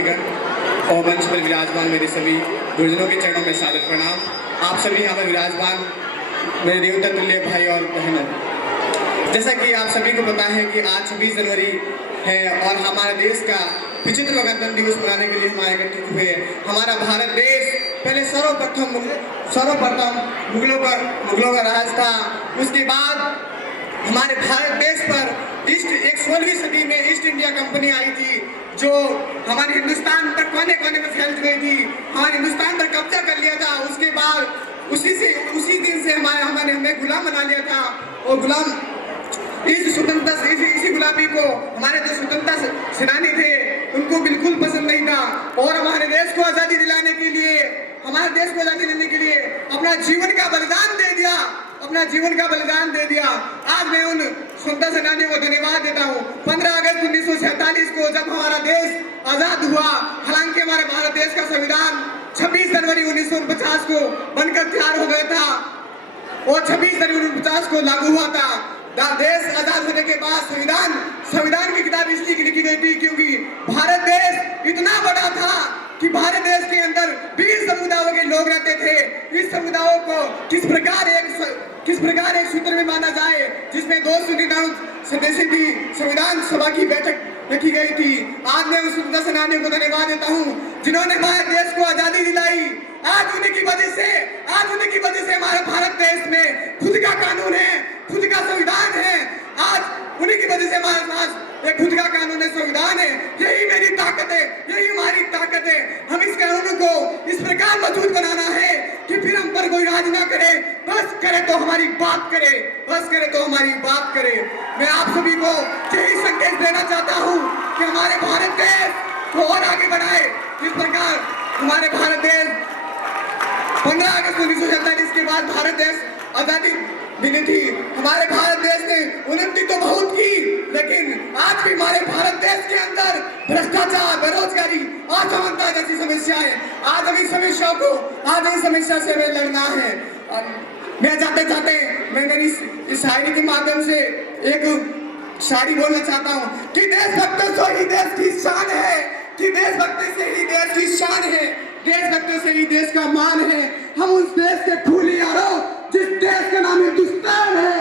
साथीगण और मंच पर विराजमान मेरे सभी गुरुजनों के चरणों में सादर प्रणाम। आप सभी यहाँ पर विराजमान मेरे देवता तुल्य भाई और बहनों, जैसा कि आप सभी को पता है कि आज 26 जनवरी है और हमारे देश का विचित्र गणतंत्र दिवस मनाने के लिए हम एकत्रित हुए हैं। हमारा भारत देश पहले सर्वप्रथम मुगलों का राज था। उसके बाद हमारे भारत देश पर 16वीं सदी में ईस्ट इंडिया कंपनी आई थी, जो हमारे हिंदुस्तान पर कोने कोने में फैल गई थी, हमारे हिंदुस्तान पर कब्जा कर लिया था। उसके बाद उसी दिन से हमें गुलाम बना लिया था। और गुलाम इसी गुलामी को हमारे जो स्वतंत्रता सेनानी थे उनको बिल्कुल पसंद नहीं था और हमारे देश को आज़ादी दिलाने के लिए अपना जीवन का बलिदान दे दिया। आज मैं उन स्वतंत्रता सेनानियों को धन्यवाद देता हूँ। 15 अगस्त 1947 को जब हमारा देश आजाद हुआ, हालांकि हमारे भारत देश का संविधान 26 जनवरी 1949 को बनकर तैयार हो गया था और 26 जनवरी 1949 को लागू हुआ था। देश आजाद होने के बाद संविधान की किताब इसलिए लिखी गई थी क्योंकि भारत देश इतना बड़ा था कि भारत देश के अंदर 20 समुदायों के लोग रहते थे। इस समुदायों को किस प्रकार एक सूत्र में माना जाए, जिसमें 2 सदस्य थी, संविधान सभा की बैठक रखी गई थी। आज मैं उस स्वतंत्रता सेनानियों को धन्यवाद देता हूँ जिन्होंने भारत देश को आजादी दिलाई। आज उन्हीं की वजह से हमारे भारत देश में खुद का कानून है, खुद का संविधान है। आज उन्हीं की वजह से हमारे पास एक खुद का कानून है, संविधान है। यही मेरी ताकत है, यही हमारी ताकत है। हम इस कानून को इस प्रकार मजबूत बनाना है कि फिर हम पर कोई राज ना करे, बस करे तो हमारी बात करे। मैं आप सभी को यही संदेश देना चाहता हूँ कि हमारे भारत देश को और आगे बढ़ाए। इस प्रकार हमारे भारत देश 15 अगस्त 1947 के बाद भारत देश आजादी मिली थी। हमारे भारत देश ने उन्नति तो बहुत की, लेकिन आज भी हमारे भारत देश के अंदर भ्रष्टाचार, बेरोजगारी, असमानता जैसी समस्याएं, आज इस समस्या से हमें लड़ना है। मैं जाते मैं मेरी इस शायरी के माध्यम से एक शायरी बोलना चाहता हूँ कि देशभक्त से ही देश की शान है, देशभक्त से ही देश का मान है। हम उस देश के फूल यारों जिस देश का नाम हिंदुस्तान है,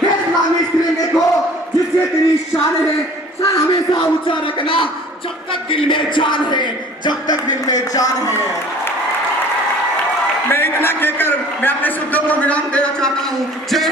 देश सलामी इस तिरंगे को जिससे तेरी शान है, सर हमेशा ऊंचा रखना जब तक दिल में जान है। मैं इतना कहकर मैं अपने शब्दों को विराम देना चाहता हूँ। जय